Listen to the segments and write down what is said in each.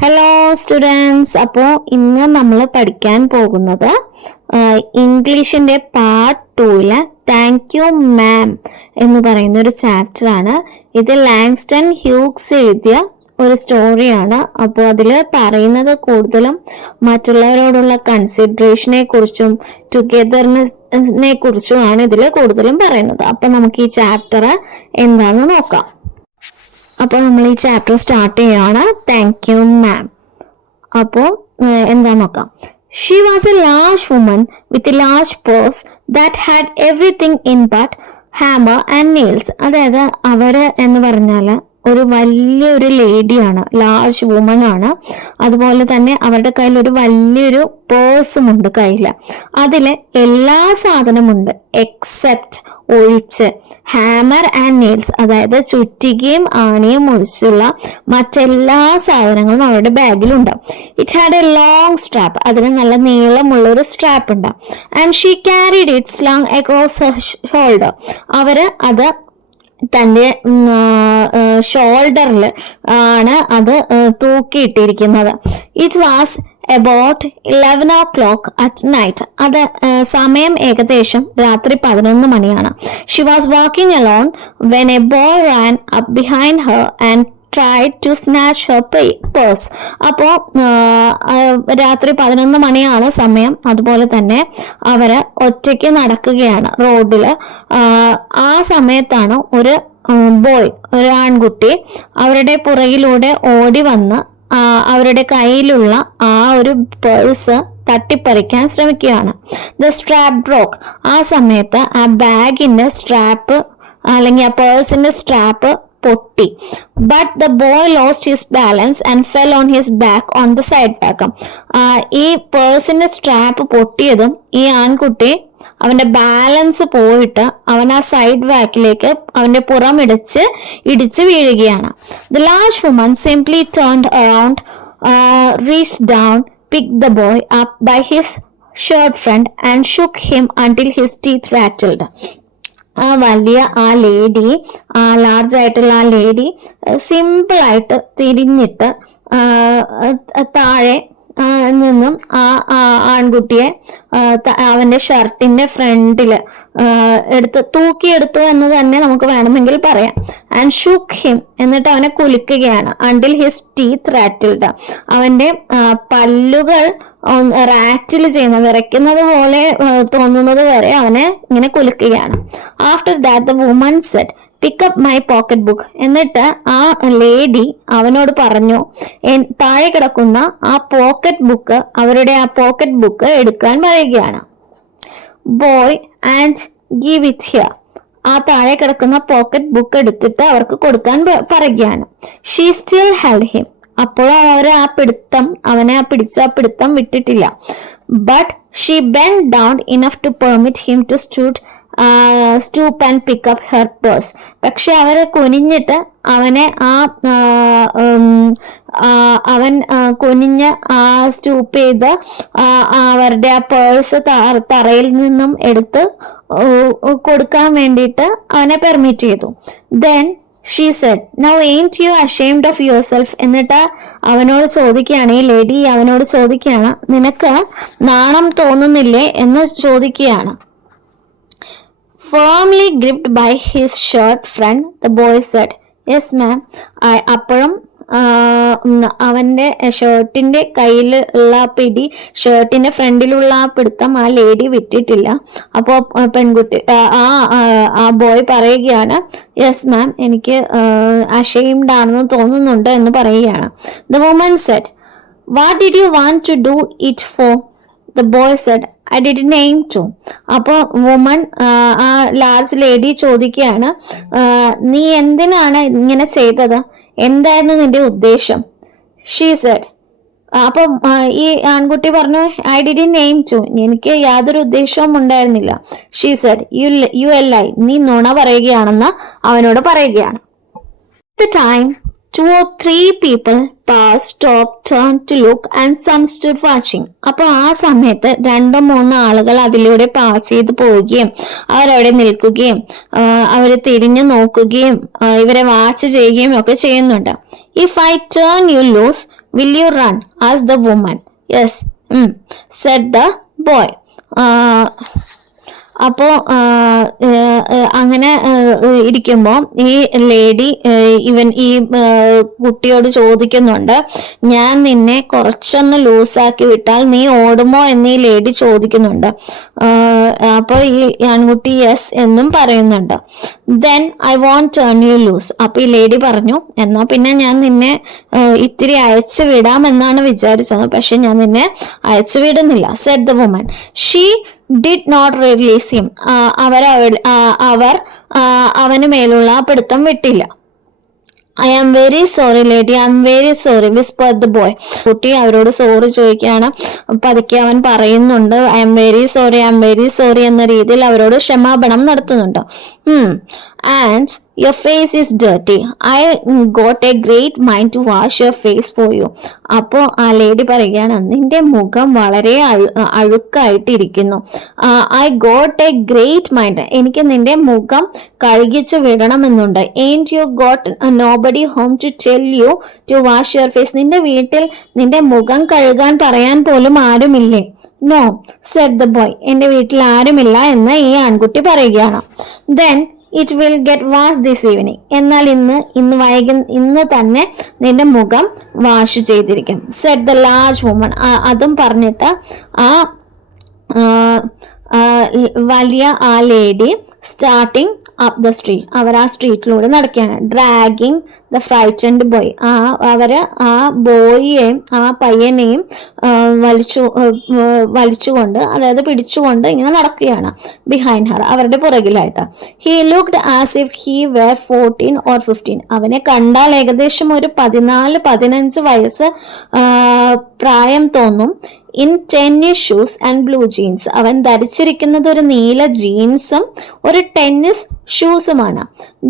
Hello students, അപ്പോൾ ഇന്ന് നമ്മൾ പഠിക്കാൻ പോകുന്നത് ഇംഗ്ലീഷിൻ്റെ പാർട്ട് 2 താങ്ക് യു മാം എന്ന് പറയുന്ന ഒരു ചാപ്റ്ററാണ്. ഇത് ലാങ്സ്റ്റൺ ഹ്യൂഗ്സ് എഴുതിയ ഒരു സ്റ്റോറിയാണ്. അപ്പോൾ അതിൽ പറയുന്നത് കൂടുതലും മറ്റുള്ളവരോടുള്ള കൺസിഡറേഷനെ കുറിച്ചും ടുഗെദർനെസ്സിനെ കുറിച്ചുമാണ് ഇതിൽ കൂടുതലും പറയുന്നത്. അപ്പോൾ നമുക്ക് ഈ ചാപ്റ്റർ എന്താണെന്ന് നോക്കാം. അപ്പോൾ നമ്മൾ ഈ ചാപ്റ്റർ സ്റ്റാർട്ട് ചെയ്യുകയാണ്. Thank you ma'am. അപ്പോൾ എന്താ നോക്കാം. She was A large woman with a large purse that had everything in but hammer and nails. അതായത് അവര് എന്ന് പറഞ്ഞാൽ ഒരു വലിയൊരു ലേഡിയാണ്, ലാർജ് വുമൺ ആണ്. അതുപോലെ തന്നെ അവരുടെ കയ്യിൽ ഒരു വലിയൊരു പേഴ്സും ഉണ്ട് കയ്യിൽ. അതിൽ എല്ലാ സാധനമുണ്ട് എക്സെപ്റ്റ് ഒഴിച്ച് ഹാമർ ആൻഡ് നെയിൽസ്, അതായത് ചുറ്റികയും ആണിയും ഒഴിച്ചുള്ള മറ്റെല്ലാ സാധനങ്ങളും അവരുടെ ബാഗിലുണ്ടാവും. It had a long strap, അതിന് നല്ല നീളമുള്ള ഒരു സ്ട്രാപ്പ് ഉണ്ടാവും. And she carried its long across her shoulder. അവര് അത് തൻ്റെ ഷോൾഡറിൽ ആണ് അത് തൂക്കിയിട്ടിരിക്കുന്നത്. It was about 11 o'clock at night. അത് സമയം ഏകദേശം രാത്രി 11 മണിയാണ്. She was walking alone when a boy ran up behind her and tried to snatch her purse. അപ്പോൾ രാത്രി 11 മണിയാണ് സമയം. അതുപോലെ തന്നെ അവര് ഒറ്റയ്ക്ക് നടക്കുകയാണ് റോഡിൽ. ആ സമയത്താണ് ഒരു ബോയ്, ഒരു ആൺകുട്ടി അവരുടെ പുറകിലൂടെ ഓടി വന്ന് അവരുടെ കയ്യിലുള്ള ആ ഒരു പേഴ്സ് തട്ടിപ്പറിക്കാൻ ശ്രമിക്കുകയാണ്. The strap broke. ആ സമയത്ത് ആ ബാഗിന്റെ സ്ട്രാപ്പ് അല്ലെങ്കിൽ ആ പേഴ്സിന്റെ സ്ട്രാപ്പ് പൊട്ടി. But the boy lost his balance and fell on his back on the side back. ഈ പേഴ്സിന്റെ സ്ട്രാപ്പ് പൊട്ടിയതും ഈ ആൺകുട്ടി അവന്റെ ബാലൻസ് പോയിട്ട് അവൻ ആ സൈഡ് ബാക്കിലേക്ക് അവന്റെ പുറം ഇടിച്ച് വീഴുകയാണ്. The large woman simply turned around, reached down, picked the boy up by his shirt front and shook him until his teeth rattled. ആ ലേഡി, ലാർജ് ആയിട്ടുള്ള ആ ലേഡി സിമ്പിളായിട്ട് തിരിഞ്ഞിട്ട് താഴെ നിന്നും ആ ആൺകുട്ടിയെ അവന്റെ ഷർട്ടിന്റെ ഫ്രണ്ടില് തൂക്കിയെടുത്തു എന്ന് തന്നെ നമുക്ക് വേണമെങ്കിൽ പറയാം. ആൻഡ് ഷുക്ക് ഹിം, എന്നിട്ട് അവനെ കുലുക്കുകയാണ്. അണ്ടിൽ ഹിസ് ടീത്ത് റാറ്റിൽഡ്, അവന്റെ പല്ലുകൾ റാറ്റിൽ ചെയ്യുന്ന, വിറയ്ക്കുന്നത് പോലെ തോന്നുന്നത് വരെ അവനെ ഇങ്ങനെ കുലുക്കുകയാണ്. After that the woman said, pick up my pocket book. എന്നിട്ട് ആ ലേഡി അവനോട് പറഞ്ഞു, താഴെ കിടക്കുന്ന ആ പോക്കറ്റ് ബുക്ക്, അവരുടെ ആ പോക്കറ്റ് ബുക്ക് എടുക്കാൻ പറയുകയാണ്. Boy and give it here. ആ താഴെ കിടക്കുന്ന പോക്കറ്റ് ബുക്ക് എടുത്തിട്ട് അവർക്ക് കൊടുക്കാൻ പറയുകയാണ്. She still held him. അപ്പോൾ അവർ അവനെ പിടിച്ച പിടുത്തം വിട്ടിട്ടില്ല. But she bend down enough to permit him to stoop and pick up her purse. പക്ഷെ അവരെ കുനിഞ്ഞിട്ട് അവനെ അവൻ കുനിഞ്ഞ് സ്റ്റൂപ്പ് ചെയ്ത് അവരുടെ ആ പേഴ്സ് തറയിൽ നിന്നും എടുത്ത് കൊടുക്കാൻ വേണ്ടിയിട്ട് അവനെ പെർമിറ്റ് ചെയ്തു. Then she said, now ain't you ashamed of yourself. എന്നിട്ട് അവനോട് ചോദിക്കുകയാണ്, ഈ ലേഡി അവനോട് ചോദിക്കുകയാണ്, നിനക്ക് നാണം തോന്നുന്നില്ലേ എന്ന് ചോദിക്കുകയാണ്. Firmly gripped by his shirt front, the boy said, yes ma'am. അപ്പോഴും അവന്റെ ഷർട്ടിന്റെ കയ്യിലുള്ള പിടി, ഷർട്ടിന്റെ ഫ്രണ്ടിലുള്ള ആ പിടുത്തം ആ ലേഡി വിട്ടിട്ടില്ല. അപ്പോൾ പെൺകുട്ടി ആ ബോയ് പറയുകയാണ്, യെസ് മാം, എനിക്ക് അഷെയിംഡ് ആണെന്ന് തോന്നുന്നുണ്ട് എന്ന് പറയുകയാണ്. The woman said, what did you want to do it for? The boy said, I didn't aim to. അപ്പോൾ വുമൺ, ആ ലാർജ് ലേഡി ചോദിക്കുകയാണ്, നീ എന്തിനാണ് ഇങ്ങനെ ചെയ്തത്? എന്തായിരുന്നു നിന്റെ ഉദ്ദേശം? ഷീ സെഡ്, അപ്പം ഈ ആൺകുട്ടി പറഞ്ഞു, I didn't aim to. എനിക്ക് യാതൊരു ഉദ്ദേശവും ഉണ്ടായിരുന്നില്ല. She said, you a lie. നീ നുണ പറയുകയാണെന്ന് അവനോട് പറയുകയാണ്. The time 2 or 3 people passed, stopped, turned to look and some stood watching. അപ്പോൾ ആ സമയത്ത് 2-3 ആളുകൾ അതിലൂടെ പാസ് ചെയ്ത് പോവുകയും അവരവിടെ നിൽക്കുകയും അവർ തിരിഞ്ഞു നോക്കുകയും ഇവരെ വാച്ച് ചെയ്യുകയും ഒക്കെ ചെയ്യുന്നുണ്ട്. If I turn you loose, Will you run? asked the woman. Yes, said the boy. അപ്പോൾ അങ്ങനെ ഇരിക്കുമ്പോൾ ഈ ലേഡി ഈ കുട്ടിയോട് ചോദിക്കുന്നുണ്ട്, ഞാൻ നിന്നെ കുറച്ചൊന്ന് ലൂസാക്കി വിട്ടാൽ നീ ഓടുമോ എന്ന് ഈ ലേഡി ചോദിക്കുന്നുണ്ട്. അപ്പോൾ ഈ ആൺകുട്ടി യെസ് എന്നും പറയുന്നുണ്ട്. Then I won't turn you loose. അപ്പൊ ഈ ലേഡി പറഞ്ഞു, എന്നാ പിന്നെ ഞാൻ നിന്നെ ഇത്തിരി അയച്ചു വിടാമെന്നാണ് വിചാരിച്ചത്, പക്ഷെ ഞാൻ നിന്നെ അയച്ചു വിടുന്നില്ല. Said the woman. She did not release him. അവർ അവന് മേലുള്ള പിടുത്തം വിട്ടില്ല. I am very sorry lady, I am very sorry, whispered the boy. കുട്ടി അവരോട് സോറി ചോദിക്കുകയാണ്. പതുക്കെ അവൻ പറയുന്നുണ്ട്, I am very sorry, I am very sorry എന്ന രീതിയിൽ അവരോട് ക്ഷമാപണം നടത്തുന്നുണ്ട്. And your face is dirty. I got a great mind to wash your face for you. അപ്പോൾ ആ ലേഡി പറയുകയാണ്, നിന്റെ മുഖം വളരെ അഴുക്കായിട്ടിരിക്കുന്നു. I got a great mind. എനിക്ക് നിന്റെ മുഖം കഴുകിച്ചു വിടണമെന്നുണ്ട്. Ain't you got nobody home to tell you to wash your face? നിന്റെ വീട്ടിൽ നിന്റെ മുഖം കഴുകാൻ പറയാൻ പോലും ആരുമില്ലേ? No, said the boy. എന്റെ വീട്ടിൽ ആരുമില്ല എന്ന് ഈ ആൺകുട്ടി പറയുകയാണ്. Then it will get washed this evening. എന്നാൽ ഇന്ന് തന്നെ നിന്റെ മുഖം വാഷ് ചെയ്തിരിക്കും. said the large woman. അതും പറഞ്ഞിട്ട് വലിയ ആ lady starting up the street. അവർ ആ സ്ട്രീറ്റിലൂടെ നടക്കുകയാണ്. Dragging the frightened boy. അവര് ആ ബോയിയെയും ആ പയ്യനെയും വലിച്ചുകൊണ്ട്, അതായത് പിടിച്ചുകൊണ്ട് ഇങ്ങനെ നടക്കുകയാണ്. ബിഹൈൻഡ് ഹർ, അവരുടെ പുറകിലായിട്ട്. He looked as if he were 14 or 15. അവനെ കണ്ടാൽ ഏകദേശം ഒരു 14-15 വയസ്സ് പ്രായം തോന്നും. In tennis shoes and blue jeans. അവൻ ധരിച്ചിരിക്കുന്നത് ഒരു നീല ജീൻസും ഒരു ടെന്നീസ് ഷൂസുമാണ്.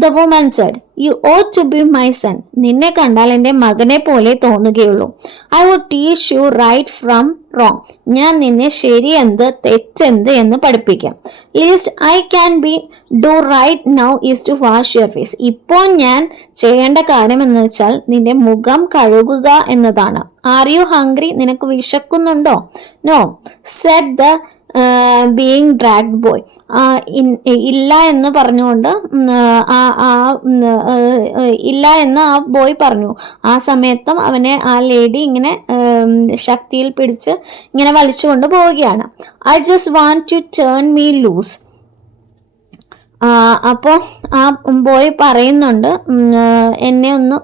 The woman said, you ought to be my son. നിന്നെ കണ്ടാൽ എൻ്റെ മകനെ പോലെ തോന്നുകയുള്ളൂ. I would teach you right from wrong. ഞാൻ നിന്നെ ശരിയെന്ത് തെറ്റെന്ത് എന്ന് പഠിപ്പിക്കാം. Least I can do right now is to wash your face. ഇപ്പോൾ ഞാൻ ചെയ്യേണ്ട കാര്യം എന്ന് വെച്ചാൽ നിന്റെ മുഖം കഴുകുക എന്നതാണ്. Are you hungry? നിനക്ക് വിശക്കുന്നുണ്ടോ? No, said the being dragged boy. ഇല്ല എന്ന് പറഞ്ഞുകൊണ്ട് ഇല്ല എന്ന് ആ ബോയ് പറഞ്ഞു. ആ സമയത്തും അവനെ ആ ലേഡി ഇങ്ങനെ ശക്തിയിൽ പിടിച്ച് ഇങ്ങനെ വലിച്ചുകൊണ്ട് പോവുകയാണ്. I just want to turn me loose. അപ്പോൾ ആ ബോയ് പറയുന്നുണ്ട്, എന്നെ ഒന്ന്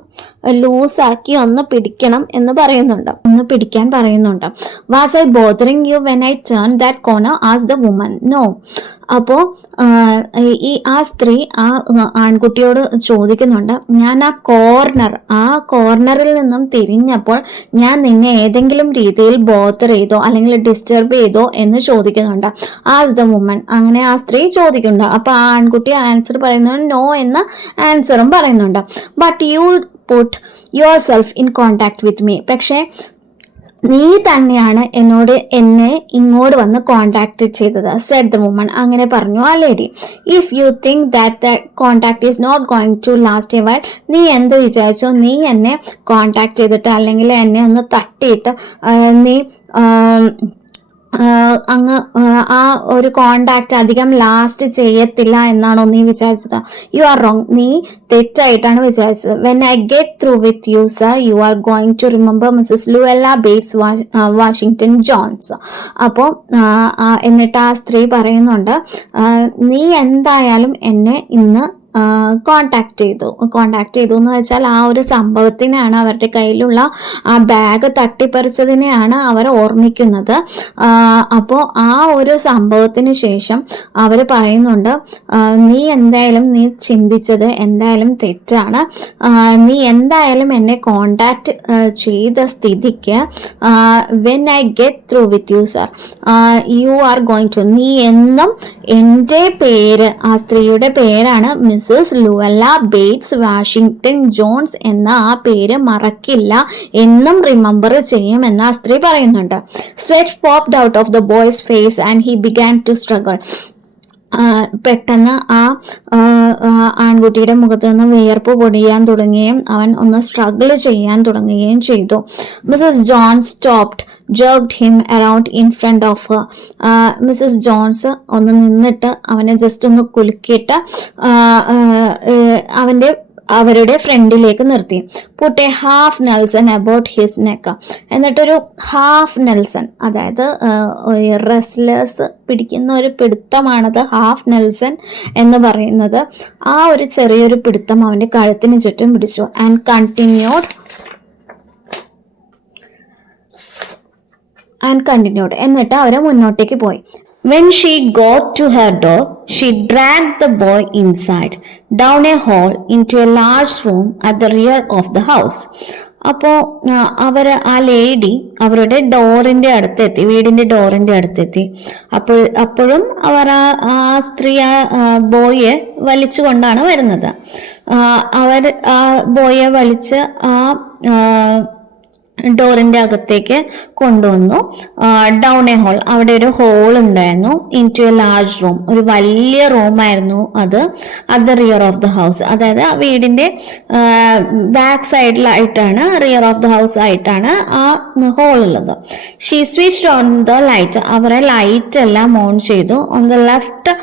ലൂസാക്കി ഒന്ന് പിടിക്കണം എന്ന് പറയുന്നുണ്ട്, ഒന്ന് പിടിക്കാൻ പറയുന്നുണ്ട്. Was I bothering you when I turn that corner? ആസ് ദ വുമൻ. നോ. അപ്പോൾ ആ സ്ത്രീ ആ ആൺകുട്ടിയോട് ചോദിക്കുന്നുണ്ട്, ഞാൻ ആ കോർണറിൽ നിന്നും തിരിഞ്ഞപ്പോൾ ഞാൻ നിന്നെ ഏതെങ്കിലും രീതിയിൽ ബോദർ ചെയ്തോ അല്ലെങ്കിൽ ഡിസ്റ്റർബ് ചെയ്തോ എന്ന് ചോദിക്കുന്നുണ്ട്. ആസ് ദ വുമൻ. അങ്ങനെ ആ സ്ത്രീ ചോദിക്കുന്നുണ്ട്. അപ്പൊ ആ ആൺകുട്ടി ആൻസർ പറയുന്നുണ്ട്, നോ എന്ന ആൻസറും പറയുന്നുണ്ട്. But you put yourself in contact with me. പക്ഷേ നീ തന്നെയാണ് എന്നെ ഇങ്ങോട്ട് വന്ന് കോണ്ടാക്ട് ചെയ്തത്. said the woman. അങ്ങനെ പറഞ്ഞു ആ lady. if you think that the contact is not going to last a while, നീ എന്ത് വിചാരിച്ചോ, നീ എന്നെ കോണ്ടാക്ട് ചെയ്തിട്ട് അല്ലെങ്കിൽ എന്നെ ഒന്ന് തട്ടിയിട്ട് നീ അങ്ങ് ആ ഒരു കോണ്ടാക്ട് അധികം ലാസ്റ്റ് ചെയ്യത്തില്ല എന്നാണോ നീ വിചാരിച്ചത്? You are wrong. നീ തെറ്റായിട്ടാണ് വിചാരിച്ചത്. When I get through with you sir, you are going to remember Mrs Luella Bates Washington Jones. അപ്പോൾ എന്നിട്ട് ആ സ്ത്രീ പറയുന്നുണ്ട്, നീ എന്തായാലും എന്നെ ഇന്ന് കോണ്ടാക്ട് ചെയ്തു എന്ന് വെച്ചാൽ ആ ഒരു സംഭവത്തിനാണ്, അവരുടെ കയ്യിലുള്ള ആ ബാഗ് തട്ടിപ്പറിച്ചതിനെയാണ് അവർ ഓർമ്മിക്കുന്നത്. അപ്പോൾ ആ ഒരു സംഭവത്തിന് ശേഷം അവർ പറയുന്നുണ്ട്, നീ ചിന്തിച്ചത് എന്തായാലും തെറ്റാണ്. നീ എന്തായാലും എന്നെ കോണ്ടാക്ട് ചെയ്ത സ്ഥിതിക്ക് when I get through with you sir, you are going to, നീ എന്നും എൻ്റെ പേര്, ആ സ്ത്രീയുടെ പേരാണ് Mrs Luella Bates Washington Jones എന്ന ആ പേര് മറക്കില്ല, എന്നും റിമെമ്പർ ചെയ്യും എന്ന് ആ സ്ത്രീ പറയുന്നുണ്ട്. Sweat popped out of the boy's face and he began to struggle. പെട്ടെന്ന് ആ ആൺകുട്ടിയുടെ മുഖത്ത് നിന്ന് വിയർപ്പ് പൊടിയാൻ തുടങ്ങുകയും അവൻ ഒന്ന് സ്ട്രഗിൾ ചെയ്യാൻ തുടങ്ങുകയും ചെയ്തു. Mrs Jones stopped, jerked him around in front of her. Mrs Jones ഒന്ന് നിന്നിട്ട് അവനെ ജസ്റ്റ് ഒന്ന് കുലുക്കിയിട്ട് അവരുടെ ഫ്രണ്ടിലേക്ക് നിർത്തി. Put a half nelson about his neck. എന്നിട്ടൊരു ഹാഫ് നെൽസൺ, അതായത് റെസ്ലേഴ്സ് പിടിക്കുന്ന ഒരു പിടുത്തമാണത് ഹാഫ് നെൽസൺ എന്ന് പറയുന്നത്. ആ ഒരു ചെറിയൊരു പിടുത്തം അവന്റെ കഴുത്തിന് ചുറ്റും പിടിച്ചു. ആൻഡ് കണ്ടിന്യൂഡ് എന്നിട്ട് അവരെ മുന്നോട്ടേക്ക് പോയി. When she got to her door, she dragged the boy inside, down a hall into a large room at the rear of the house. അപ്പോൾ ആ ലേഡി അവരുടെ ഡോറിന്റെ അടുത്തെത്തി, വീടിന്റെ ഡോറിന്റെ അടുത്തെത്തി. അപ്പോഴും അവർ ആ സ്ത്രീ ആ ബോയെ വലിച്ചുകൊണ്ടാണ് വരുന്നത്. അവർ ആ ബോയെ വലിച്ച് ആ ഡോറിന്റെ അകത്തേക്ക് കൊണ്ടുവന്നു. ഡൗൺ എ ഹോൾ, അവിടെ ഒരു ഹോൾ ഉണ്ടായിരുന്നു. Into a large room, ഒരു വലിയ റൂമായിരുന്നു അത്. At the rear of the house, അതായത് ആ വീടിന്റെ ബാക്ക് സൈഡിലായിട്ടാണ്, റിയർ ഓഫ് ദ ഹൗസ് ആയിട്ടാണ് ആ ഹോൾ ഉള്ളത്. She switched on the light, അവരെ ലൈറ്റ് എല്ലാം ഓൺ ചെയ്തു. On the left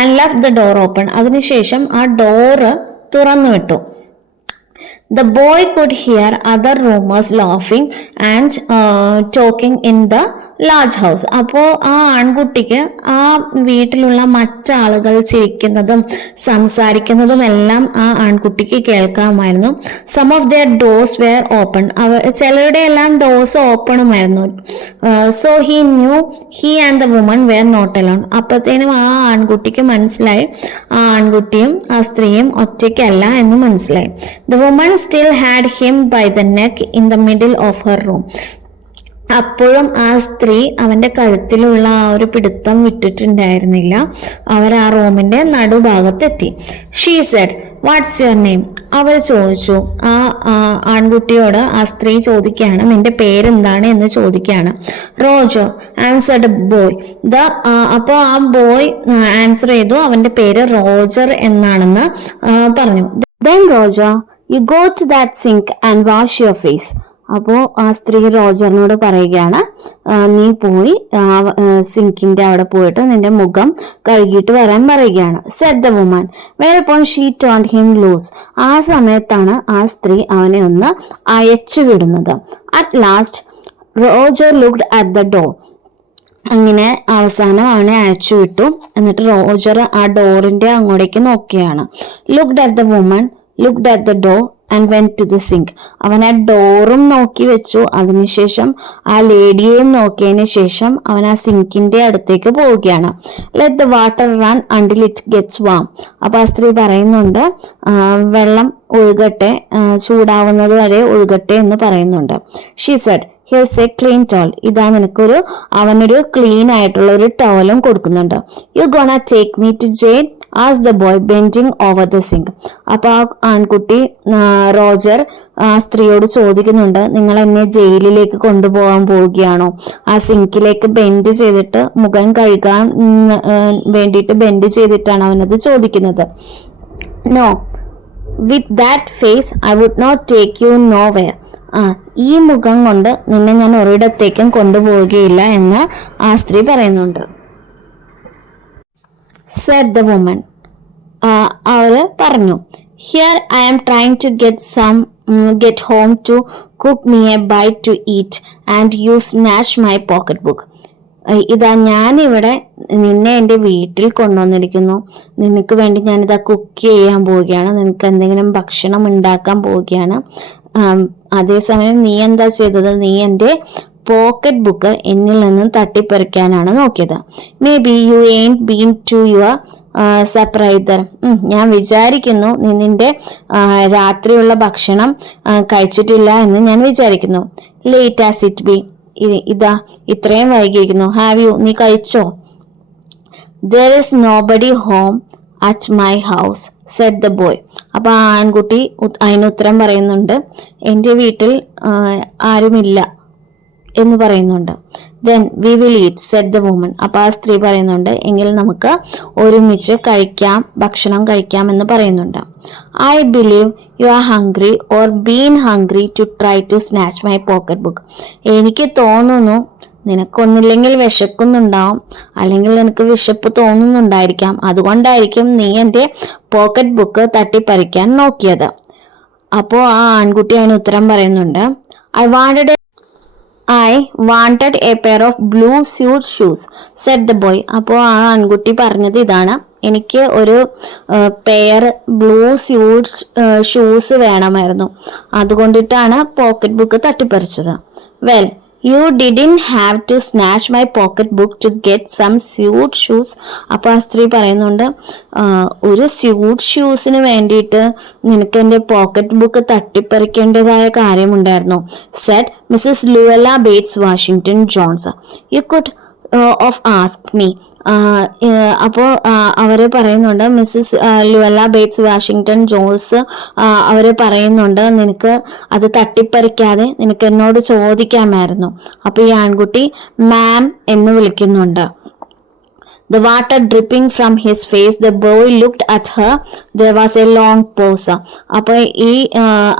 and left the door open, അതിനുശേഷം ആ ഡോറ് തുറന്നു വിട്ടു. The boy could hear other roomers laughing and talking in the large house. അപ്പോൾ ആ ആൺകുട്ടിക്ക് ആ വീട്ടിലുള്ള മറ്റാളുകൾ ചിരിക്കുന്നതും സംസാരിക്കുന്നതും എല്ലാം ആ ആൺകുട്ടിക്ക് കേൾക്കാമായിരുന്നു. Some of their doors were open. ചിലരുടെ എല്ലാം doors ഓപ്പണുമായിരുന്നു. So he knew he and the woman were not alone. അപ്പോഴത്തേനും ആ ആൺകുട്ടിക്ക് മനസ്സിലായി ആ ആൺകുട്ടിയും ആ സ്ത്രീയും ഒറ്റയ്ക്കല്ല എന്ന് മനസ്സിലായി. The woman still had him by the neck in the middle of her room. അപ്പോഴും ആ സ്ത്രീ അവന്റെ കഴുത്തിലുള്ള ആ ഒരു പിടുത്തം വിട്ടിട്ടുണ്ടായിരുന്നില്ല. അവർ ആ റൂമിന്റെ നടുഭാഗത്തെത്തി. She said, what's your name? അവർ ചോദിച്ചു. ആ ആൺകുട്ടിയോട് ആ സ്ത്രീ ചോദിക്കുകയാണ്, നിന്റെ പേരെന്താണ് എന്ന് ചോദിക്കുകയാണ്. Roger answered boy. അപ്പോൾ ആ ബോയ് ആൻസർ ചെയ്തു, അവന്റെ പേര് റോജർ എന്നാണെന്ന് പറഞ്ഞു. Then Roger, you go to that sink and wash your face. അപ്പോൾ ആ സ്ത്രീ റോജറിനോട് പറയുകയാണ്, നീ പോയി സിങ്കിന്റെ അവിടെ പോയിട്ട് നിന്റെ മുഖം കഴുകിയിട്ട് വരാൻ പറയുകയാണ്. Said the woman. whereupon she turned him loose. ആ സമയത്താണ് ആ സ്ത്രീ അവനെ ഒന്ന് അയച്ചു വിടുന്നത്. At last Roger looked at the door. അങ്ങനെ അവസാനം അവനെ അയച്ചു വിട്ടു. എന്നിട്ട് റോജർ ആ ഡോറിന്റെ അങ്ങോട്ടേക്ക് നോക്കിയാണ്. Looked at the woman, looked at the door and went to the sink. അവൻ ആ ഡോറും നോക്കി വെച്ചു. അതിനുശേഷം ആ ലേഡിയെയും നോക്കിയതിന് ശേഷം അവൻ ആ സിങ്കിന്റെ അടുത്തേക്ക് പോവുകയാണ്. Let the water run until it gets warm. അപ്പൊ ആ സ്ത്രീ പറയുന്നുണ്ട്, വെള്ളം ഒഴുകട്ടെ, ചൂടാവുന്നത് വരെ ഒഴുകട്ടെ എന്ന് പറയുന്നുണ്ട്. She said, here's a clean towel. ഇതാ അവനൊരു ക്ലീൻ ആയിട്ടുള്ള ഒരു ടവലും കൊടുക്കുന്നുണ്ട്. You gonna take me to jail? asked the boy bending over the sink. അപ്പൊ ആ ആൺകുട്ടി റോജർ ആ സ്ത്രീയോട് ചോദിക്കുന്നുണ്ട്, നിങ്ങൾ എന്നെ ജയിലിലേക്ക് കൊണ്ടുപോകാൻ പോവുകയാണോ? ആ സിങ്കിലേക്ക് ബെൻഡ് ചെയ്തിട്ട് മുഖം കഴുകാൻ വേണ്ടിയിട്ട് ബെൻഡ് ചെയ്തിട്ടാണ് അവനത് ചോദിക്കുന്നത്. No, with that face I would not take you nowhere. ഈ മുഖം കൊണ്ട് നിന്നെ ഞാൻ ഒരിടത്തേക്കും കൊണ്ടുപോവുകയില്ല എന്ന് ആ സ്ത്രീ പറയുന്നുണ്ട്. said the woman. അവര് പറഞ്ഞു, here I am trying to get home to cook me a bite to eat and you snatch my pocketbook. ഇതാ ഞാനിവിടെ നിന്നെ എൻ്റെ വീട്ടിൽ കൊണ്ടുവന്നിരിക്കുന്നു, നിനക്ക് വേണ്ടി ഞാനിതാ കുക്ക് ചെയ്യാൻ പോവുകയാണ്, നിനക്ക് എന്തെങ്കിലും ഭക്ഷണം ഉണ്ടാക്കാൻ പോവുകയാണ്. അതേസമയം നീ എന്താ ചെയ്തത്? നീ എൻ്റെ പോക്കറ്റ് ബുക്ക് എന്നിൽ നിന്നും തട്ടിപ്പറിക്കാനാണ് നോക്കിയത്. Maybe you ain't been to your supper either. ഞാൻ വിചാരിക്കുന്നു നീ നിന്റെ രാത്രിയുള്ള ഭക്ഷണം കഴിച്ചിട്ടില്ല എന്ന് ഞാൻ വിചാരിക്കുന്നു. Late as it be. ഇതാ ഇത്രയും വൈകിയിരിക്കുന്നു. Have you? നീ കഴിച്ചോ? there is nobody home at my house, said the boy. അപ്പൊ ആ ആൺകുട്ടി അതിന് ഉത്തരം പറയുന്നുണ്ട്, എൻ്റെ വീട്ടിൽ ആരുമില്ല എന്ന് പറയുന്നുണ്ട്. Then we will eat Z the woman. അപ്പൊ ആ സ്ത്രീ പറയുന്നുണ്ട് എങ്കിൽ നമുക്ക് ഒരുമിച്ച് ഭക്ഷണം കഴിക്കാം എന്ന് പറയുന്നുണ്ട്. I believe you are hungry or been hungry to try to snatch my pocket book. എനിക്ക് തോന്നുന്നു നിനക്കൊന്നില്ലെങ്കിൽ വിശക്കുന്നുണ്ടാവും, അല്ലെങ്കിൽ നിനക്ക് വിശപ്പ് തോന്നുന്നുണ്ടായിരിക്കാം, അതുകൊണ്ടായിരിക്കും നീ എൻ്റെ പോക്കറ്റ് ബുക്ക് തട്ടിപ്പറിക്കാൻ നോക്കിയത്. അപ്പോ ആ ആൺകുട്ടി അതിന് ഉത്തരം പറയുന്നുണ്ട്, I wanted a pair of blue suede shoes said the boy. അപ്പോൾ ആ ആൺകുട്ടി പറഞ്ഞത് ഇതാണ്, എനിക്ക് ഒരു പെയർ ബ്ലൂ സ്യൂട്ട് ഷൂസ് വേണമായിരുന്നു, അതുകൊണ്ടിട്ടാണ് പോക്കറ്റ് ബുക്ക് തട്ടിപ്പറിച്ചത്. Well you didn't have to snatch my pocket book to get some suede shoes. അപ്പോൾ ആ സ്ത്രീ പറയുന്നുണ്ട്, ഒരു സ്യൂട്ട് ഷൂസിന് വേണ്ടിയിട്ട് നിനക്ക് എൻ്റെ പോക്കറ്റ് ബുക്ക് തട്ടിപ്പറിക്കേണ്ടതായ കാര്യമുണ്ടായിരുന്നു. Said Mrs Luella Bates Washington Jones. You could of ask me. അപ്പോൾ അവര് പറയുന്നുണ്ട്, Mrs Luella Bates Washington Jones അവര് പറയുന്നുണ്ട്, നിനക്ക് അത് തട്ടിപ്പറിക്കാതെ നിനക്ക് എന്നോട് ചോദിക്കാമായിരുന്നു. അപ്പൊ ഈ ആൺകുട്ടി മാം എന്ന് വിളിക്കുന്നുണ്ട്. The water dripping from his face, the boy looked at her. There was a long pause. അപ്പൊ ഈ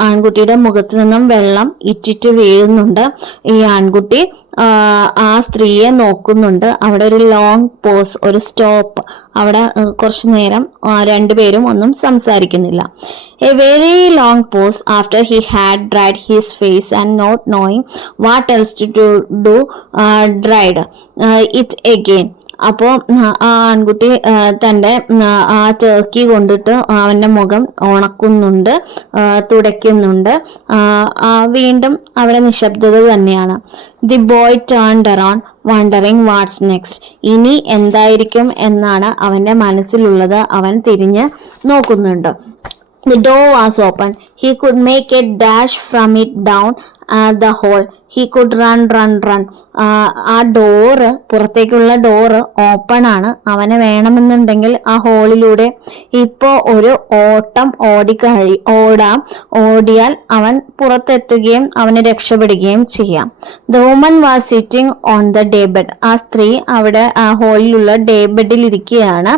ആൺകുട്ടിയുടെ മുഖത്ത് നിന്നും വെള്ളം ഇറ്റിറ്റ് വീഴുന്നുണ്ട്. ഈ ആൺകുട്ടി ആ സ്ത്രീയെ നോക്കുന്നുണ്ട്. അവിടെ ഒരു ലോങ് പോസ്, ഒരു സ്റ്റോപ്പ്. അവിടെ കുറച്ചു നേരം രണ്ടുപേരും ഒന്നും സംസാരിക്കുന്നില്ല. A very long pause after he had dried his face and not knowing what else to do dried it again. അപ്പോ ആ ആൺകുട്ടി തന്റെ ആ ടർക്കി കൊണ്ടിട്ട് അവന്റെ മുഖം ഉണക്കുന്നുണ്ട്, തുടയ്ക്കുന്നുണ്ട്. വീണ്ടും അവിടെ നിശബ്ദത തന്നെയാണ്. The boy turned around wondering what's next. ഇനി എന്തായിരിക്കും എന്നാണ് അവന്റെ മനസ്സിലുള്ളത്. അവൻ തിരിഞ്ഞ് നോക്കുന്നുണ്ട്. The door was open. He could make a dash from it down the hall. He could run. ആ ഡോറ്, പുറത്തേക്കുള്ള ഡോറ് ഓപ്പൺ ആണ്. അവന് വേണമെന്നുണ്ടെങ്കിൽ ആ ഹോളിലൂടെ ഇപ്പോ ഒരു ഓട്ടം ഓടിയാൽ അവൻ പുറത്തെത്തുകയും അവന് രക്ഷപ്പെടുകയും ചെയ്യാം. The woman was sitting on the daybed. ആ സ്ത്രീ അവിടെ ആ ഹോളിലുള്ള ഡേബെഡിൽ ഇരിക്കുകയാണ്.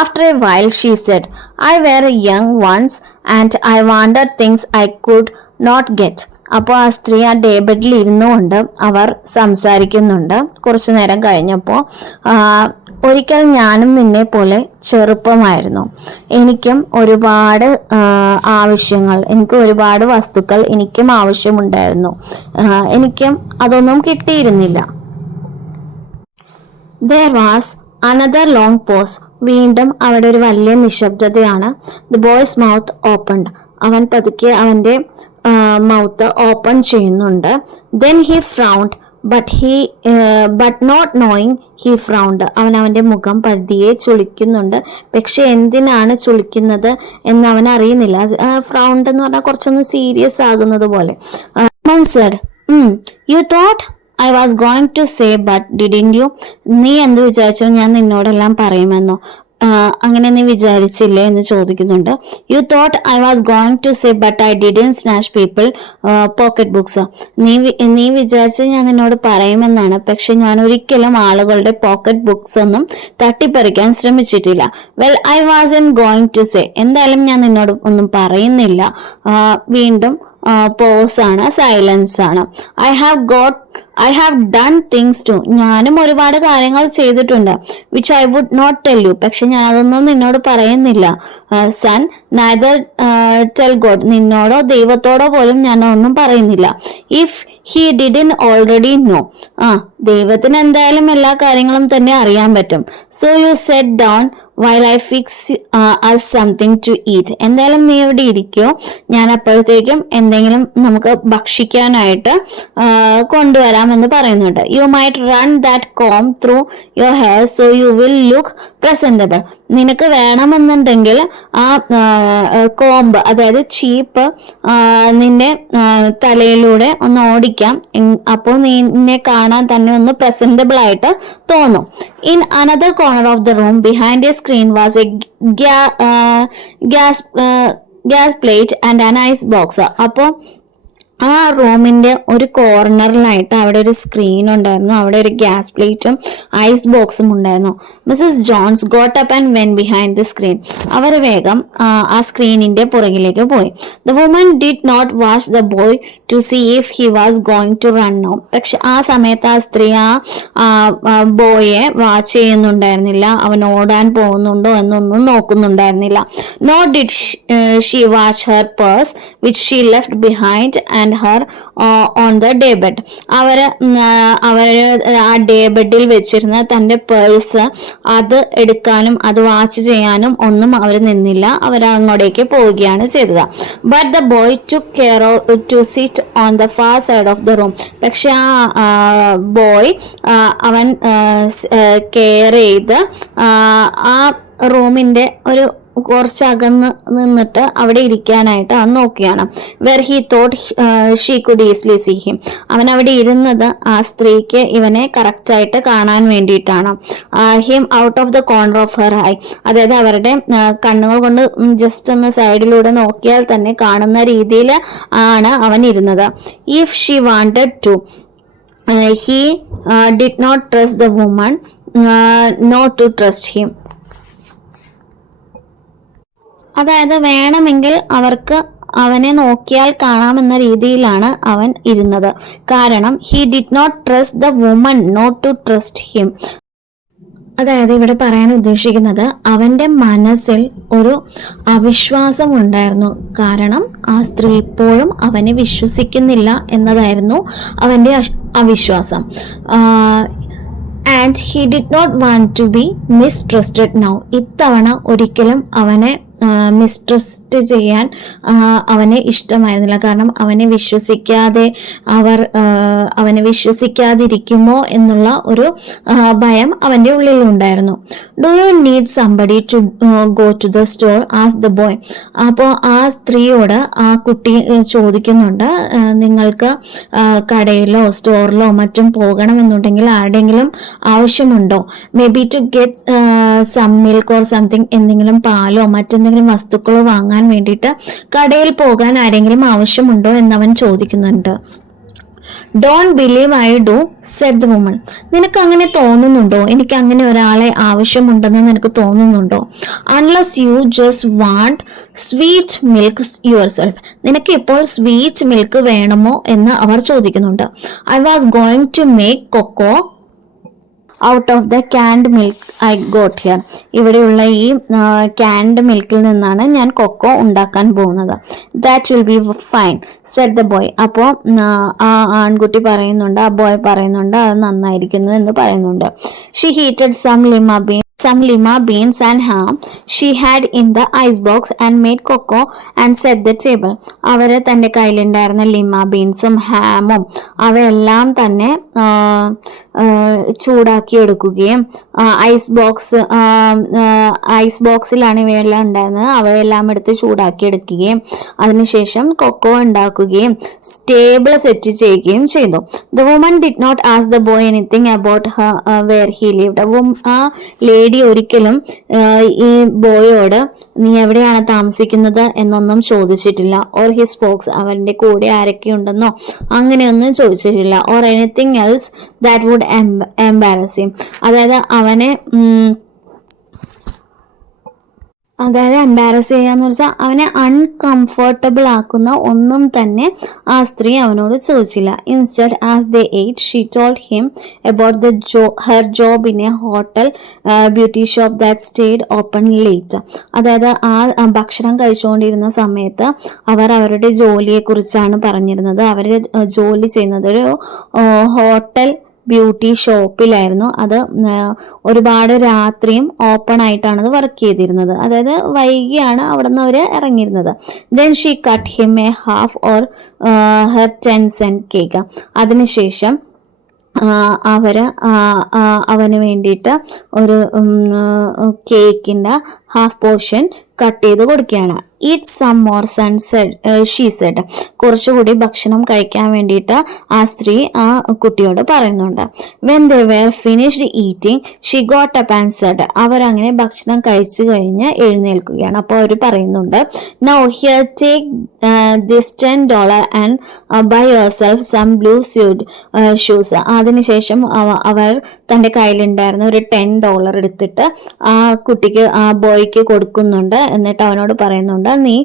After a while she said, I were young once and I wanted things I could not get. അപ്പോൾ ആ സ്ത്രീ ആ ഡേബെഡിൽ ഇരുന്നുകൊണ്ട് അവർ സംസാരിക്കുന്നുണ്ട്. കുറച്ചു നേരം കഴിഞ്ഞപ്പോൾ, ഒരിക്കൽ ഞാനും നിന്നെ പോലെ ചെറുപ്പമായിരുന്നു. എനിക്കും ഒരുപാട് എനിക്ക് ഒരുപാട് വസ്തുക്കൾ എനിക്കും ആവശ്യമുണ്ടായിരുന്നു. എനിക്കും അതൊന്നും കിട്ടിയിരുന്നില്ല. There was another long pause. വീണ്ടും അവിടെ ഒരു വലിയ നിശബ്ദതയാണ്. The boy's mouth opened. അവൻ പതുക്കെ അവന്റെ മൗത്ത് ഓപ്പൺ ചെയ്യുന്നുണ്ട്. Then he frowned, but not knowing he frowned. അവന്റെ മുഖം പതിയെ ചുളിക്കുന്നുണ്ട്. പക്ഷെ എന്തിനാണ് ചുളിക്കുന്നത് എന്ന് അവൻ അറിയുന്നില്ല. ഫ്രൗണ്ട് എന്ന് പറഞ്ഞാൽ കുറച്ചൊന്ന് സീരിയസ് ആകുന്നത് പോലെ. said, You thought I was going to say but didn't you? നീ എന്ത് വിചാരിച്ചോ ഞാൻ നിന്നോടെല്ലാം പറയുമെന്നോ? അങ്ങനെ നീ വിചാരിച്ചില്ലേ എന്ന് ചോദിക്കുന്നുണ്ട്. You thought I was going to say but I didn't snatch people pocket books. നീ വിചാരിച്ചത് ഞാൻ നിന്നോട് പറയുമെന്നാണ്, പക്ഷെ ഞാൻ ഒരിക്കലും ആളുകളുടെ പോക്കറ്റ് ബുക്സ് ഒന്നും തട്ടിപ്പറിക്കാൻ ശ്രമിച്ചിട്ടില്ല. Well I wasn't going to say. എന്തായാലും ഞാൻ നിന്നോട് ഒന്നും പറയുന്നില്ല. വീണ്ടും പോസ് ആണ്, സൈലൻസ് ആണ്. I have done things too. ഞാനും ഒരുപാട് കാര്യങ്ങൾ ചെയ്തിട്ടുണ്ട്. Which I would not tell you. പക്ഷെ ഞാൻ അതൊന്നും നിന്നോട് പറയുന്നില്ല. Son, neither tell God. നിന്നോടോ ദൈവത്തോടോ പോലും ഞാൻ ഒന്നും പറയുന്നില്ല. If he didn't already know. ദൈവത്തിന് എന്തായാലും എല്ലാ കാര്യങ്ങളും തന്നെ അറിയാൻ പറ്റും. So you sit down while I fix us something to eat. എന്തായാലും നീ ഇവിടെ ഇരിക്കോ, ഞാൻ അപ്പോഴത്തേക്കും എന്തെങ്കിലും നമുക്ക് ഭക്ഷിക്കാനായിട്ട് കൊണ്ടുവരാമെന്ന് പറയുന്നുണ്ട്. You might run that comb through your hair so you will look presentable. നിനക്ക് വേണമെന്നുണ്ടെങ്കിൽ ആ കോമ്പ്, അതായത് ചീപ്പ് നിന്റെ തലയിലൂടെ ഒന്ന് ഓടിക്കാം. അപ്പോൾ നിന്നെ കാണാൻ തന്നെ ഒന്ന് പ്രസന്റബിൾ ആയിട്ട് തോന്നും. In another corner of the room behind a screen was a gas plate and an ice box. അപ്പോൾ ആ റൂമിന്റെ ഒരു കോർണറിലായിട്ട് അവിടെ ഒരു സ്ക്രീൻ ഉണ്ടായിരുന്നു, അവിടെ ഒരു ഗ്യാസ് പ്ലേറ്റും ഐസ് ബോക്സും ഉണ്ടായിരുന്നു. Mrs Jones got up and went behind the screen. അവർ വേഗം ആ സ്ക്രീനിന്റെ പുറകിലേക്ക് പോയി. The woman did not watch the boy to see if he was going to run no. പക്ഷെ ആ സമയത്ത് ആ സ്ത്രീ ആ ബോയെ വാച്ച് ചെയ്യുന്നുണ്ടായിരുന്നില്ല, അവൻ ഓടാൻ പോകുന്നുണ്ടോ എന്നൊന്നും നോക്കുന്നുണ്ടായിരുന്നില്ല. Nor did she watch her purse which she left behind and her on the daybed. അവര് ആ ഡേ ബെഡിൽ വെച്ചിരുന്ന തന്റെ പേഴ്സ് അത് എടുക്കാനും അത് വാച്ച് ചെയ്യാനും ഒന്നും അവർ നിന്നില്ല, അവർ അങ്ങോട്ടേക്ക് പോവുകയാണ് ചെയ്തത്. But the boy took care to sit on the far side of the room. പക്ഷെ ആ ബോയ് അവൻ കെയർ ചെയ്ത് ആ റൂമിന്റെ ഒരു കുറച്ച് അകന്ന് നിന്നിട്ട് അവിടെ ഇരിക്കാനായിട്ട് അവൻ നോക്കിയാണ്. Where he thought she could easily see him. അവൻ അവിടെ ഇരുന്നത് ആ സ്ത്രീക്ക് ഇവനെ കറക്റ്റ് ആയിട്ട് കാണാൻ വേണ്ടിയിട്ടാണ്. Him out of the corner of her I. അതായത് അവരുടെ കണ്ണുകൾ കൊണ്ട് ജസ്റ്റ് ഒന്ന് സൈഡിലൂടെ നോക്കിയാൽ തന്നെ കാണുന്ന രീതിയിൽ ആണ് അവൻ ഇരുന്നത്. If she wanted to he did not trust the woman not to trust him. അതായത് വേണമെങ്കിൽ അവർക്ക് അവനെ നോക്കിയാൽ കാണാമെന്ന രീതിയിലാണ് അവൻ ഇരുന്നത്. കാരണം he did not trust the woman not to trust him. അതായത് ഇവിടെ പറയാൻ ഉദ്ദേശിക്കുന്നത് അവന്റെ മനസ്സിൽ ഒരു അവിശ്വാസം ഉണ്ടായിരുന്നു. കാരണം ആ സ്ത്രീ ഇപ്പോഴും അവനെ വിശ്വസിക്കുന്നില്ല എന്നതായിരുന്നു അവന്റെ അവിശ്വാസം. And he did not want to be mistrusted now. ഇത്തവണ ഒരിക്കലും അവനെ മിസ്ട്രസ്റ്റ് ചെയ്യാൻ അവനെ ഇഷ്ടമായിരുന്നില്ല. കാരണം അവനെ വിശ്വസിക്കാതിരിക്കുമോ എന്നുള്ള ഒരു ഭയം അവന്റെ ഉള്ളിൽ ഉണ്ടായിരുന്നു. Do you need somebody to go to the store asked the boy. അപ്പോൾ ആ സ്ത്രീയോട് ആ കുട്ടി ചോദിക്കുന്നുണ്ട്, നിങ്ങൾക്ക് കടയിലോ സ്റ്റോറിലോ മറ്റും പോകണമെന്നുണ്ടെങ്കിൽ ആരുടെങ്കിലും ആവശ്യമുണ്ടോ? Maybe to get some milk or something, എന്തെങ്കിലും പാലോ മറ്റെന്തെങ്കിലും വസ്തുക്കളോ വാങ്ങാൻ വേണ്ടിയിട്ട് കടയിൽ പോകാൻ ആരെങ്കിലും ആവശ്യമുണ്ടോ എന്നവൻ ചോദിക്കുന്നുണ്ട്. Don't believe I do said the woman. നിനക്ക് അങ്ങനെ തോന്നുന്നുണ്ടോ? എനിക്ക് അങ്ങനെ ഒരാളെ ആവശ്യമുണ്ടെന്ന് നിനക്ക് തോന്നുന്നുണ്ടോ? Unless you just want sweet milk yourself. നിനക്ക് ഇപ്പോൾ സ്വീറ്റ് മിൽക്ക് വേണമോ എന്ന് അവർ ചോദിക്കുന്നുണ്ട്. I was going to make cocoa out of the canned milk I got here. ഇവിടെയുള്ള ഈ ക്യാൻഡ് മിൽക്കിൽ നിന്നാണ് ഞാൻ കൊക്കോ ഉണ്ടാക്കാൻ പോകുന്നത്. That will be fine said the boy. അപ്പോൾ ആ ആൺകുട്ടി പറയുന്നുണ്ട്, ആ ബോയ് പറയുന്നുണ്ട്, അത് നന്നായിരിക്കുന്നു എന്ന് പറയുന്നുണ്ട്. She heated some lima beans and ham she had in the ice box and made cocoa and set the table. അവര് തന്റെ കയ്യിലുണ്ടായിരുന്ന ലിമ ബീൻസും ഹാമും അവയെല്ലാം തന്നെ ചൂടാക്കി എടുക്കുകയും ഐസ് ബോക്സിലാണ് ഇവയെല്ലാം ഉണ്ടായിരുന്നത്. അവയെല്ലാം എടുത്ത് ചൂടാക്കി എടുക്കുകയും അതിനുശേഷം കൊക്കോ ഉണ്ടാക്കുകയും ടേബിൾ സെറ്റ് ചെയ്യുകയും ചെയ്തു. The woman did not ask the boy anything about her where he lived. ആ ലേഡി ഒരിക്കലും ഈ ബോയോട് നീ എവിടെയാണ് താമസിക്കുന്നത് എന്നൊന്നും ചോദിച്ചിട്ടില്ല. ഓർ ഹിസ് ഫോക്സ്, അവന്റെ കൂടെ ആരൊക്കെ ഉണ്ടെന്നോ അങ്ങനെയൊന്നും ചോദിച്ചിട്ടില്ല. Or anything else that would embarrass him. അതായത് അവനെ എംബാരസ് ചെയ്യാന്ന് വെച്ചാൽ അവനെ അൺകംഫർട്ടബിൾ ആക്കുന്ന ഒന്നും തന്നെ ആ സ്ത്രീ അവനോട് ചോദിച്ചില്ല. Instead as they ate she told him about her job in a hotel beauty shop that stayed open late. അതായത് ആ ഭക്ഷണം കഴിച്ചുകൊണ്ടിരുന്ന സമയത്ത് അവർ അവരുടെ ജോലിയെ കുറിച്ചാണ് പറഞ്ഞിരുന്നത്. അവർ ജോലി ചെയ്യുന്നത് ഒരു ഹോട്ടൽ ബ്യൂട്ടി ഷോപ്പിലായിരുന്നു. അത് ഒരുപാട് രാത്രിയും ഓപ്പൺ ആയിട്ടാണ് അത് വർക്ക് ചെയ്തിരുന്നത്. അതായത് വൈകിയാണ് അവിടെ നിന്ന് അവർ ഇറങ്ങിയിരുന്നത്. Then she cut him a half or her 10 cent cake. അതിനുശേഷം അവന് വേണ്ടിയിട്ട് ഒരു കേക്കിന്റെ ഹാഫ് പോർഷൻ കട്ട് ചെയ്ത് കൊടുക്കുകയാണ്. Eat some more son she said. കുറച്ചുകൂടി ഭക്ഷണം കഴിക്കാൻ വേണ്ടിയിട്ട് ആ സ്ത്രീ ആ കുട്ടിയോട് പറയുന്നുണ്ട്. When they were finished eating she got up and said. അവരങ്ങനെ ഭക്ഷണം കഴിച്ചു കഴിഞ്ഞ് എഴുന്നേൽക്കുകയാണ്. അപ്പോൾ അവർ പറയുന്നുണ്ട്, now here take this $10 and buy yourself some blue suede shoes. അതിനുശേഷം അവർ തൻ്റെ കയ്യിലുണ്ടായിരുന്ന ഒരു $10 എടുത്തിട്ട് ആ കുട്ടിക്ക് ആ ബോയ്ക്ക് കൊടുക്കുന്നുണ്ട്. എന്നിട്ട് അവനോട് പറയുന്നുണ്ട്, നീ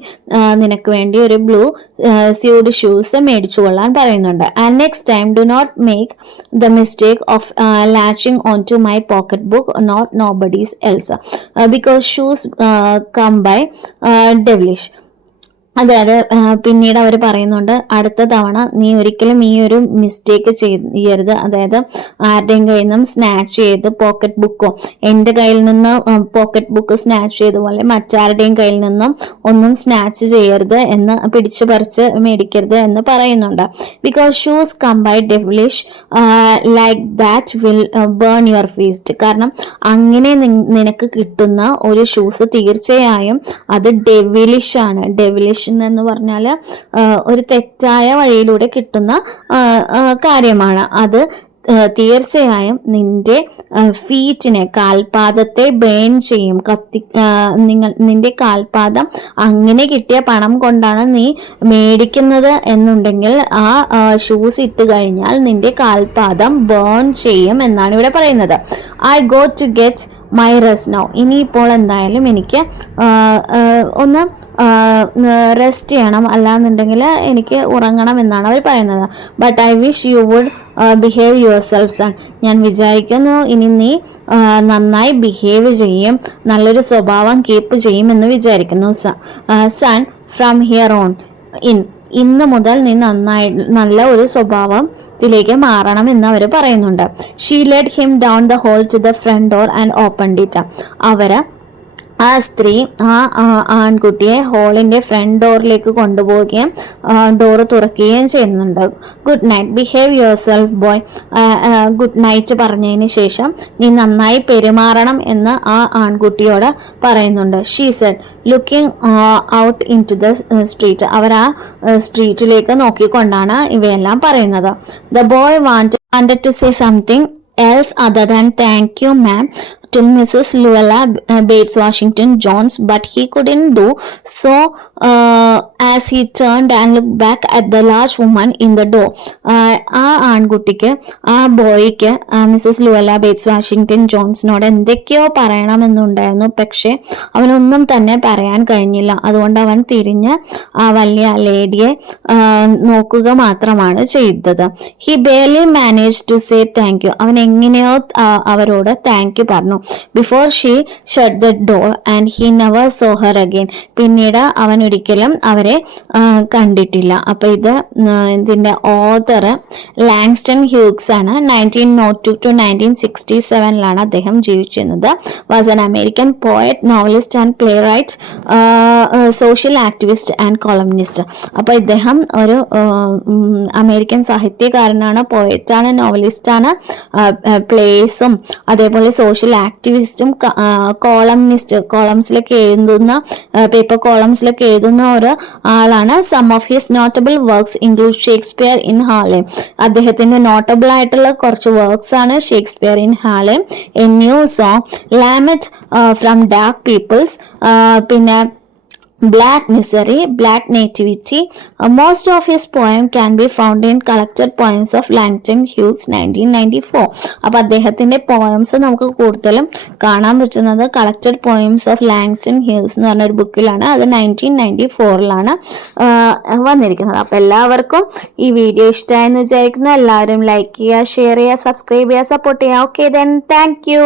നിനക്ക് വേണ്ടി ഒരു ബ്ലൂ സ്യൂഡ് ഷൂസ് മേടിച്ചു കൊള്ളാൻ പറയുന്നുണ്ട്. And next time do not make the mistake of latching onto my pocketbook, not nobody's else, because shoes come by devilish. അതായത് പിന്നീട് അവർ പറയുന്നുണ്ട്, അടുത്ത തവണ നീ ഒരിക്കലും ഈ ഒരു മിസ്റ്റേക്ക് ചെയ്യരുത്. അതായത് ആരുടെയും കയ്യിൽ നിന്നും സ്നാച്ച് ചെയ്ത് പോക്കറ്റ് ബുക്കോ, എൻ്റെ കയ്യിൽ നിന്ന് പോക്കറ്റ് ബുക്ക് സ്നാച്ച് ചെയ്ത പോലെ മറ്റാരുടെയും കയ്യിൽ നിന്നും ഒന്നും സ്നാച്ച് ചെയ്യരുത് എന്ന്, പിടിച്ചു പറിച്ച് മേടിക്കരുത് എന്ന് പറയുന്നുണ്ട്. Because shoes come by devilish like that will burn your feast. കാരണം അങ്ങനെ നിനക്ക് കിട്ടുന്ന ഒരു ഷൂസ് തീർച്ചയായും അത് ഡെവിലിഷ് ആണ്. ഡെവിലിഷ് എന്ന് പറഞ്ഞാൽ ഒരു തെറ്റായ വഴിയിലൂടെ കിട്ടുന്ന കാര്യമാണ്. അത് തീർച്ചയായും നിന്റെ ഫീറ്റിനെ, കാൽപാദത്തെ ബേൺ ചെയ്യും, നിന്റെ കാൽപാദം അങ്ങനെ കിട്ടിയ പണം കൊണ്ടാണ് നീ മേടിക്കുന്നത് എന്നുണ്ടെങ്കിൽ ആ ഷൂസ് ഇട്ട് കഴിഞ്ഞാൽ നിന്റെ കാൽപാദം ബേൺ ചെയ്യും എന്നാണ് ഇവിടെ പറയുന്നത്. I go to get my rest now. ഇനിയിപ്പോൾ എന്തായാലും എനിക്ക് ഒന്ന് റെസ്റ്റ് ചെയ്യണം, അല്ലാന്നുണ്ടെങ്കിൽ എനിക്ക് ഉറങ്ങണം എന്നാണ് അവർ പറയുന്നത്. But I wish you would behave yourself son. ഞാൻ വിചാരിക്കുന്നു ഇനി നീ നന്നായി ബിഹേവ് ചെയ്യും, നല്ലൊരു സ്വഭാവം കീപ്പ് ചെയ്യും എന്ന് വിചാരിക്കുന്നു. സൺ ഫ്രം ഹിയർ ഓൺ ഇന്ന് മുതൽ നീ നല്ല ഒരു സ്വഭാവത്തിലേക്ക് മാറണം എന്ന് അവർ പറയുന്നുണ്ട്. She led him down the hall to the front door and opened it. ആ സ്ത്രീ ആൺകുട്ടിയെ ഹോളിന്റെ ഫ്രണ്ട് ഡോറിലേക്ക് കൊണ്ടുപോവുകയും ഡോറ് തുറക്കുകയും ചെയ്യുന്നുണ്ട്. Good night, behave yourself boy. Good night പറഞ്ഞതിന് ശേഷം നീ നന്നായി പെരുമാറണം എന്ന് ആ ആൺകുട്ടിയോട് പറയുന്നുണ്ട്. She said looking out into the street. അവർ ആ സ്ട്രീറ്റിലേക്ക് നോക്കിക്കൊണ്ടാണ് ഇവയെല്ലാം പറയുന്നത്. The boy wanted to say something else other than thank you ma'am to Mrs. Luella Bates Washington Jones, but he couldn't do so as he turned and looked back at the large woman in the door. ആ ആൺകുട്ടിക്ക്, ആ ബോയ്ക്ക് Mrs Luella Bates Washington ജോൺസിനോട് എന്തൊക്കെയോ പറയണമെന്നുണ്ടായിരുന്നു. പക്ഷെ അവനൊന്നും തന്നെ പറയാൻ കഴിഞ്ഞില്ല. അതുകൊണ്ട് അവൻ തിരിഞ്ഞ് ആ വലിയ ലേഡിയെ നോക്കുക മാത്രമാണ് ചെയ്തത്. He barely manage to say thank you. അവൻ എങ്ങനെയോ അവരോട് താങ്ക് യു പറഞ്ഞു. Before she shut the door and he never saw her again. പിന്നീട് അവൻ ഒരിക്കലും അവരെ കണ്ടിട്ടില്ല. അപ്പൊ ഇതിന്റെ ഓതർ ലാങ്സ്റ്റൺ ഹ്യൂഗ്സ് ആണ്. 1902 to 1967 അദ്ദേഹം ജീവിച്ചിരുന്നത്. Was an American poet, novelist and playwright, social activist and columnist. അപ്പൊ ഇദ്ദേഹം ഒരു അമേരിക്കൻ സാഹിത്യകാരനാണ്, പോയറ്റാണ്, നോവലിസ്റ്റാണ്, പ്ലേസും അതേപോലെ സോഷ്യൽ ആക്ടിവിസ്റ്റും, കോളംസിലൊക്കെ എഴുതുന്ന, പേപ്പർ കോളംസിലൊക്കെ എഴുതുന്ന ഒരു ആളാണ്. Some of his notable works include Shakespeare in Harlem. അദ്ദേഹത്തിന്റെ നോട്ടബിൾ ആയിട്ടുള്ള കുറച്ച് വർക്ക്സ് ആണ് Shakespeare in Harlem, a new song, lament from dark peoples, പിന്നെ Black Misery, Black Nativity. Most of his poem can be found in Collected Poems of Langton Hughes 1994. അപ്പോൾ അദ്ദേഹത്തിന്റെ poems നമുക്ക് കൂടുതലും കാണാൻ പറ്റുന്നത് collected poems of Langston Hughes എന്ന് പറഞ്ഞൊരു ബുക്കിലാണ്. അത് 1994 വന്നിരിക്കുന്നത്. അപ്പോൾ എല്ലാവർക്കും ഈ വീഡിയോ ഇഷ്ടമായെന്ന് വിചാരിക്കുന്നു. എല്ലാവരും ലൈക്ക് ചെയ്യുക, ഷെയർ ചെയ്യുക, സബ്സ്ക്രൈബ് ചെയ്യുക, സപ്പോർട്ട് ചെയ്യുക. Okay then, thank you.